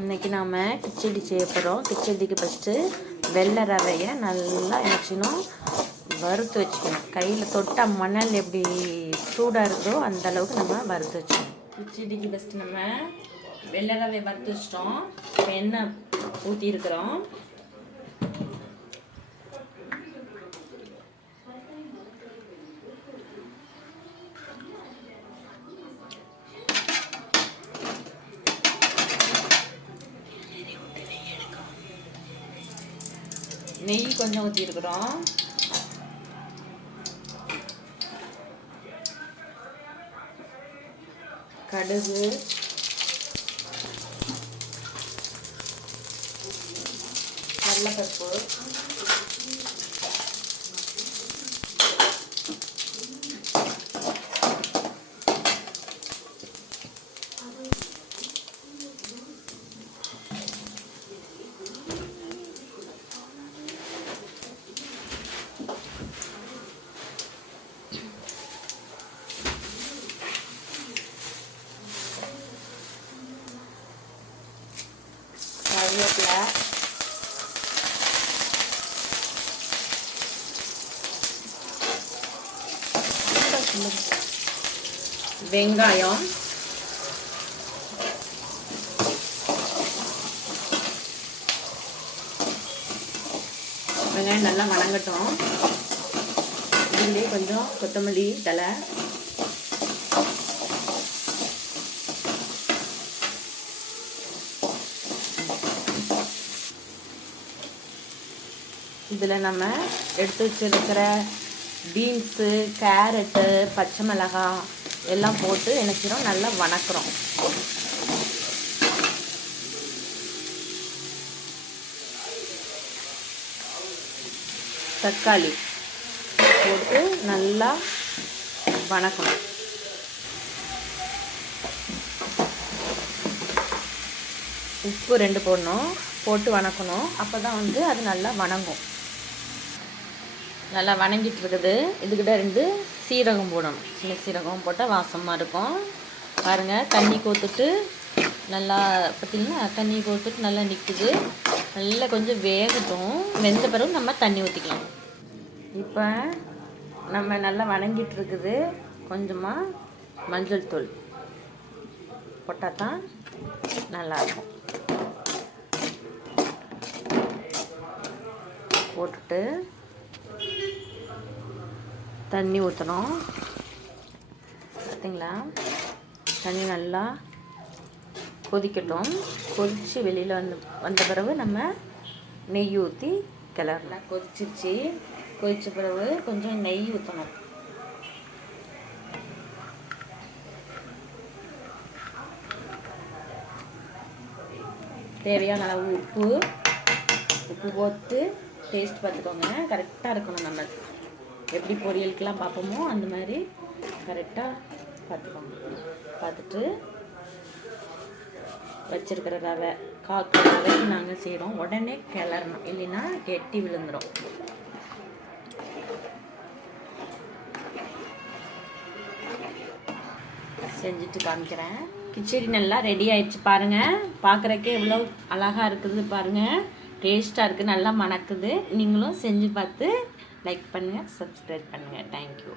இன்றைக்கி நாம் கிச்சடி செய்ய போகிறோம். கிச்சடிக்கு ஃபஸ்ட்டு வெள்ளை ரவையை நல்லா வச்சுக்கணும், வறுத்து வச்சுக்கணும். கையில் தொட்டால் மணல் எப்படி சூடாக இருக்கோ அந்த அளவுக்கு நம்ம வறுத்து வச்சுக்கணும். கிச்சடிக்கு ஃபஸ்ட்டு நம்ம வெள்ளை ரவையை வறுத்து வச்சிட்டோம். எண்ணெய் ஊற்றிருக்கிறோம். நெய் கொஞ்சம் ஊற்றிருக்கிறோம். கடுகு, கடலைப்பருப்பு, கருவேப்பிலை, வெங்காயம், வெங்காயம் நல்லா வணங்கட்டும். இதுலேயே கொஞ்சம் கொத்தமல்லி தழை, இதில் நம்ம எடுத்து வச்சிருக்கிற பீன்ஸு, கேரட்டு, பச்சை மிளகாய் எல்லாம் போட்டு என்ன செய்கிறோம், நல்லா வணக்குறோம். தக்காளி போட்டு நல்லா வணக்கணும். உப்பு 2 போடணும், போட்டு வணக்கணும். அப்போ தான் அது நல்லா வணங்கும். நல்லா வணங்கிட்டு இருக்குது. இதுக்கிட்ட 2 சீரகம் போடணும். சின்ன சீரகம் போட்டால் வாசமாக இருக்கும். பாருங்கள், தண்ணி கோத்துட்டு நல்லா பார்த்திங்கன்னா தண்ணி கோத்துட்டு நல்லா நிற்குது. நல்லா கொஞ்சம் வேகட்டும். வெந்த பிறகு நம்ம தண்ணி ஊற்றிக்கலாம். இப்போ நம்ம நல்லா வணங்கிட்டு இருக்குது. கொஞ்சமாக மஞ்சள் தூள் போட்டால் தான் நல்லாயிருக்கும். போட்டுட்டு தண்ணி ஊற்றணும். பார்த்தீங்களா, தண்ணி நல்லா கொதிக்கட்டும். கொதித்து வெளியில் வந்த பிறகு நம்ம நெய் ஊற்றி கிளறலாம். கொதிச்சிருச்சு. கொதித்த பிறகு கொஞ்சம் நெய் ஊற்றணும். தேவையான அளவு உப்பு போட்டு டேஸ்ட் பார்த்துக்கோங்க. கரெக்டாக இருக்கணும். நம்ம எப்படி பொரியலுக்கெல்லாம் பார்ப்போமோ அந்த மாதிரி கரெக்டாக பார்த்துக்கோங்க. பார்த்துட்டு வச்சுருக்கிற ரவை, காக்கு ரவைக்கு நாங்கள் செய்கிறோம். உடனே கிளறணும், இல்லைன்னா கெட்டி விழுந்துடும். செஞ்சுட்டு காமிக்கிறேன். கிச்சடி நல்லா ரெடி ஆயிடுச்சு. பாருங்கள், பார்க்குறக்கே எவ்வளோ அழகாக இருக்குது பாருங்கள். டேஸ்ட்டாக இருக்குது, நல்லா மணக்குது. நீங்களும் செஞ்சு பார்த்து லைக் பண்ணுங்கள், சப்ஸ்கிரைப் பண்ணுங்கள். தேங்க்யூ.